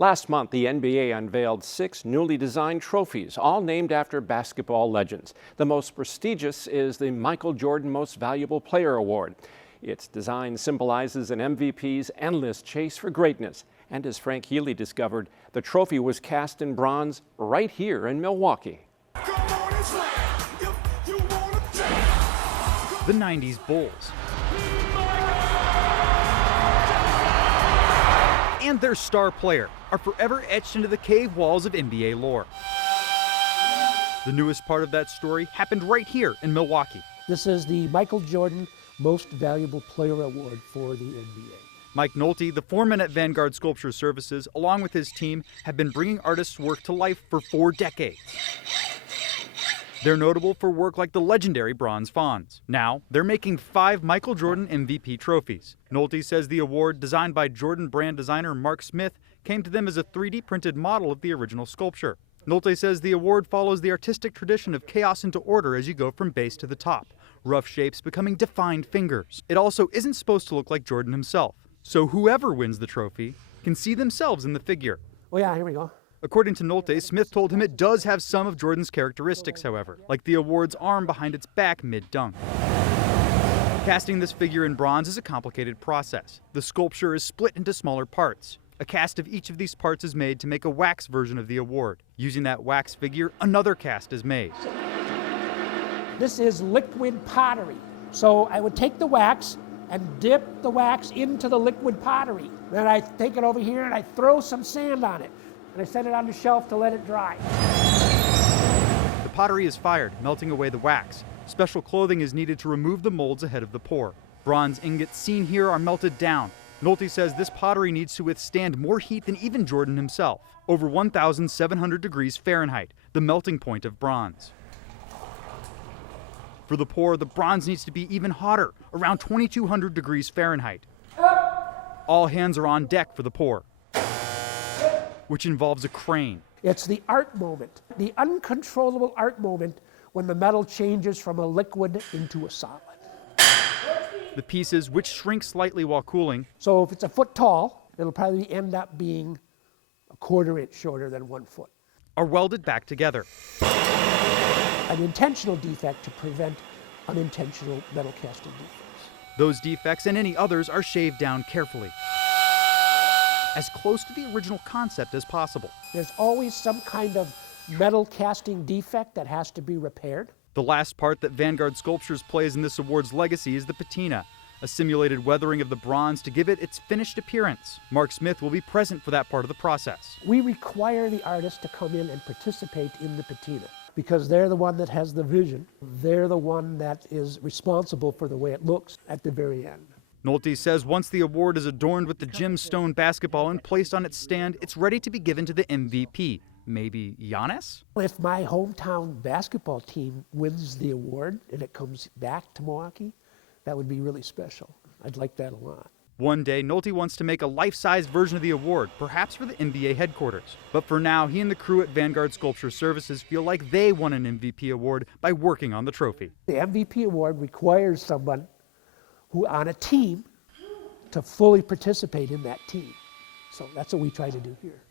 Last month, the NBA unveiled 6 newly designed trophies, all named after basketball legends. The most prestigious is the Michael Jordan Most Valuable Player Award. Its design symbolizes an MVP's endless chase for greatness. And as Frank Healy discovered, the trophy was cast in bronze right here in Milwaukee. The 90s Bulls. And their star player are forever etched into the cave walls of NBA lore. The newest part of that story happened right here in Milwaukee. This is the Michael Jordan Most Valuable Player Award for the NBA. Mike Nolte, the foreman at Vanguard Sculpture Services, along with his team, have been bringing artists' work to life for 4 decades. They're notable for work like the legendary bronze fawns. Now, they're making 5 Michael Jordan MVP trophies. Nolte says the award, designed by Jordan brand designer Mark Smith, came to them as a 3D printed model of the original sculpture. Nolte says the award follows the artistic tradition of chaos into order as you go from base to the top, rough shapes becoming defined fingers. It also isn't supposed to look like Jordan himself, so whoever wins the trophy can see themselves in the figure. Oh yeah, here we go. According to Nolte, Smith told him it does have some of Jordan's characteristics, however, like the award's arm behind its back mid-dunk. Casting this figure in bronze is a complicated process. The sculpture is split into smaller parts. A cast of each of these parts is made to make a wax version of the award. Using that wax figure, another cast is made. This is liquid pottery. So I would take the wax and dip the wax into the liquid pottery. Then I take it over here and I throw some sand on it. And I set it on the shelf to let it dry. The pottery is fired, melting away the wax. Special clothing is needed to remove the molds ahead of the pour. Bronze ingots seen here are melted down. Nolte says this pottery needs to withstand more heat than even Jordan himself, over 1,700 degrees Fahrenheit, the melting point of bronze. For the pour, the bronze needs to be even hotter, around 2,200 degrees Fahrenheit. All hands are on deck for the pour, which involves a crane. It's the art moment, the uncontrollable art moment when the metal changes from a liquid into a solid. The pieces, which shrink slightly while cooling. So if it's a foot tall, it'll probably end up being a 1/4 inch shorter than 1 foot. Are welded back together. An intentional defect to prevent unintentional metal casting defects. Those defects and any others are shaved down carefully, as close to the original concept as possible. There's always some kind of metal casting defect that has to be repaired. The last part that Vanguard Sculptures plays in this award's legacy is the patina, a simulated weathering of the bronze to give it its finished appearance. Mark Smith will be present for that part of the process. We require the artist to come in and participate in the patina because they're the one that has the vision. They're the one that is responsible for the way it looks at the very end. Nolte says once the award is adorned with the gemstone basketball and placed on its stand, it's ready to be given to the MVP. Maybe Giannis? If my hometown basketball team wins the award and it comes back to Milwaukee, that would be really special. I'd like that a lot. One day, Nolte wants to make a life-size version of the award, perhaps for the NBA headquarters. But for now, he and the crew at Vanguard Sculpture Services feel like they won an MVP award by working on the trophy. The MVP award requires someone who on a team to fully participate in that team. So that's what we try to do here.